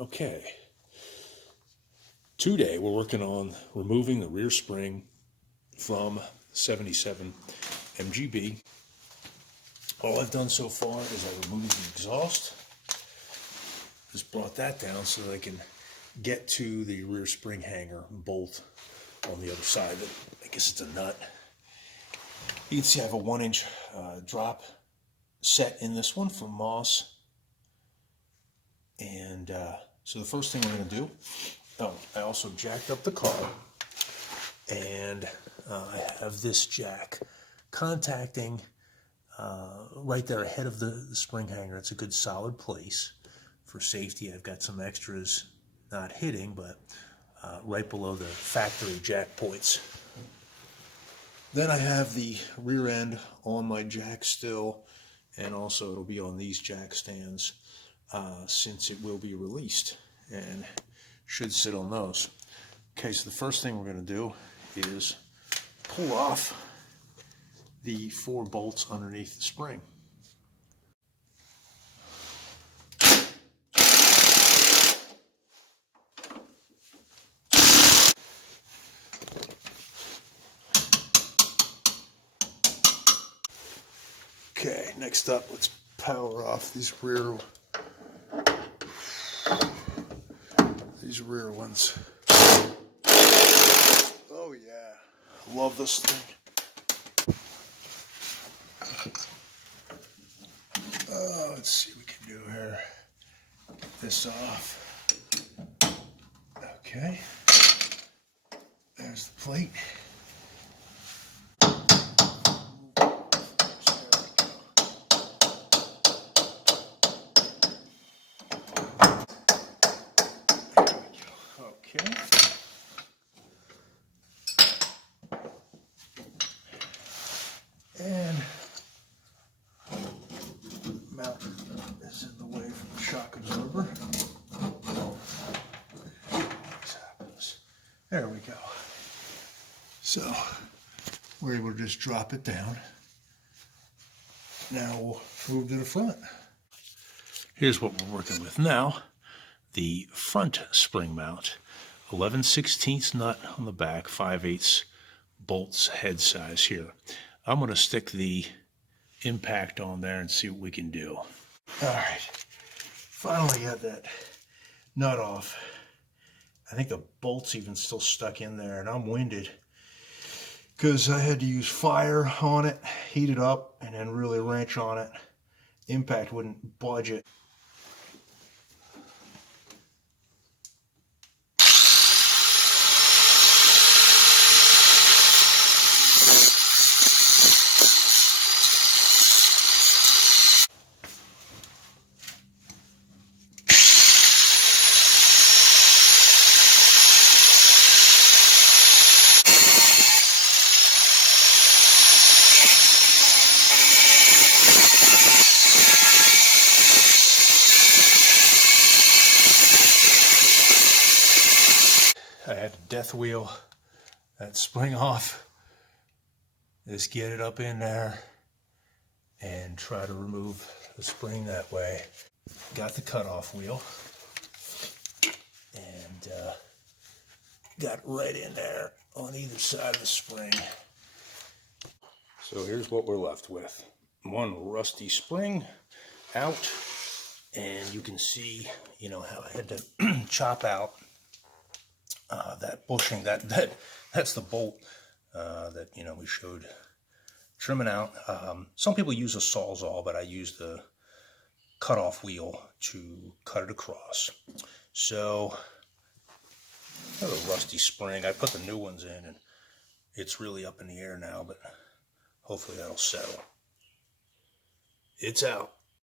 Okay. Today we're working on removing the rear spring from 77 MGB. All I've done so far is I removed the exhaust. Just brought that down so that I can get to the rear spring hanger bolt on the other side. I guess it's a nut. You can see I have a 1-inch drop set in this one from Moss. And so the first thing we're going to do, I also jacked up the car, and I have this jack contacting right there ahead of the spring hanger. It's a good solid place for safety. I've got some extras not hitting, but right below the factory jack points. Then I have the rear end on my jack still, and also it'll be on these jack stands since it will be released and should sit on those. Okay, so the first thing we're going to do is pull off the 4 bolts underneath the spring. Okay, next up, let's power off these rear ones. Oh yeah, love this thing. Let's see what we can do here. Get this off. Okay, there's the plate. Okay. And mount is in the way from the shock absorber. There we go. So we're able to just drop it down. Now we'll move to the front. Here's what we're working with now. The front spring mount. 11/16 nut on the back, 5/8 bolts head size here. I'm going to stick the impact on there and see what we can do. All right, finally got that nut off. I think the bolt's even still stuck in there, and I'm winded because I had to use fire on it, heat it up, and then really wrench on it. Impact wouldn't budge it. I had to death wheel that spring off, just get it up in there and try to remove the spring that way. Got the cutoff wheel and got right in there on either side of the spring. So here's what we're left with. One rusty spring out, and you can see, how I had to chop out that bushing. That's the bolt that we showed trimming out. Some people use a Sawzall, but I use the cutoff wheel to cut it across. So a rusty spring. I put the new ones in, and it's really up in the air now, but hopefully that'll settle. It's out.